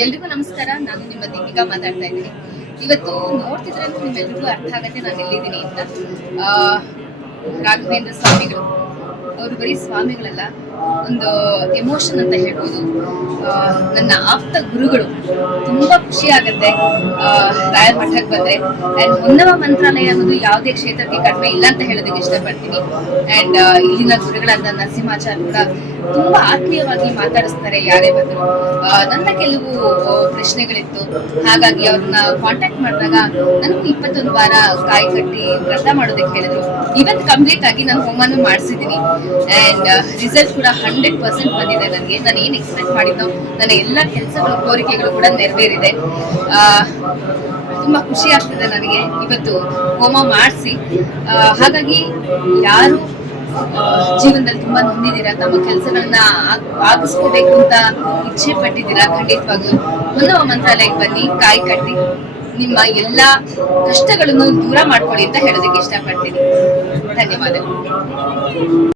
ಎಲ್ರಿಗೂ ನಮಸ್ಕಾರ. ನಾನು ನಿಮ್ಮ ದೀಪಿಕಾ ಮಾತಾಡ್ತಾ ಇದ್ದೀನಿ. ಇವತ್ತು ನೋಡ್ತಿದ್ರೆ ನಿಮ್ಮೆಲ್ರಿಗೂ ಅರ್ಥ ಆಗತ್ತೆ ನಾನು ಎಲ್ಲಿದ್ದೀನಿ ಅಂತ. ರಾಘವೇಂದ್ರ ಸ್ವಾಮಿಗಳು ಅವರು ಬರೀ ಸ್ವಾಮಿಗಳಲ್ಲ, ಒಂದು ಎಮೋಷನ್ ಅಂತ ಹೇಳ್ಬೋದು. ನನ್ನ ಆಪ್ತ ಗುರುಗಳು. ತುಂಬಾ ಖುಷಿ ಆಗತ್ತೆ ರಾಯರ ಮಠಕ್ಕೆ ಬಂದ್ರೆ. ಅಂಡ್ ಹೊನ್ನವ ಮಂತ್ರಾಲಯ ಅನ್ನೋದು ಯಾವುದೇ ಕ್ಷೇತ್ರಕ್ಕೆ ಕಡಿಮೆ ಇಲ್ಲ ಅಂತ ಹೇಳೋದಕ್ಕೆ ಇಷ್ಟಪಡ್ತೀನಿ. ಅಂಡ್ ಇಲ್ಲಿನ ಗುರುಗಳಾದ ನರಸಿಂಹಾಚಾರ್ಯ ಕೂಡ ತುಂಬಾ ಆತ್ಮೀಯವಾಗಿ ಮಾತಾಡಿಸ್ತಾರೆ ಯಾರೇ ಬಂದ್ರು. ನನ್ನ ಕೆಲವು ಪ್ರಶ್ನೆಗಳಿತ್ತು, ಹಾಗಾಗಿ ಅವ್ರನ್ನ ಕಾಂಟ್ಯಾಕ್ಟ್ ಮಾಡಿದಾಗ ನನಗೂ 21 ವಾರ ಕಾಯಿ ಕಟ್ಟಿ ವ್ರತ ಮಾಡೋದಕ್ಕೆ ಹೇಳಿದ್ರು. ಇವತ್ತು ಕಂಪ್ಲೀಟ್ ಆಗಿ ನಾನು ಹೋಮನು ಮಾಡಿಸಿದ್ದೀನಿ. ಅಂಡ್ ರಿಸಲ್ಟ್ ಕೂಡ 100% ಬಂದಿದೆ. ನನಗೆ ನಾನು ಏನ್ ಎಕ್ಸ್ಪೆಕ್ಟ್ ಮಾಡಿದ್ನೋ ನನ್ನ ಎಲ್ಲ ಕೆಲಸಗಳು ಕೋರಿಕೆಗಳು ಕೂಡ ನೆರವೇರಿದೆ. ತುಂಬಾ ಖುಷಿ ಆಗ್ತಿದೆ ನನಗೆ ಇವತ್ತು ಹೋಮ ಮಾಡಿಸಿ. ಹಾಗಾಗಿ ಯಾರು ಜೀವನದಲ್ಲಿ ತುಂಬಾ ನೊಂದಿದ್ದೀರಾ, ತಮ್ಮ ಕೆಲಸಗಳನ್ನ ಆಗಿಸ್ಕೋಬೇಕು ಅಂತ ಇಚ್ಛೆ ಪಟ್ಟಿದ್ದೀರಾ, ಖಂಡಿತವಾಗ್ಲೂ ಹೊನ್ನವ ಮಂತ್ರಾಲಯಕ್ಕೆ ಬನ್ನಿ, ಕಾಯಿ ಕಟ್ಟಿ ನಿಮ್ಮ ಎಲ್ಲಾ ಕಷ್ಟಗಳನ್ನು ದೂರ ಮಾಡ್ಕೊಳ್ಳಿ ಅಂತ ಹೇಳೋದಕ್ಕೆ ಇಷ್ಟಪಡ್ತೀನಿ. ಧನ್ಯವಾದಗಳು.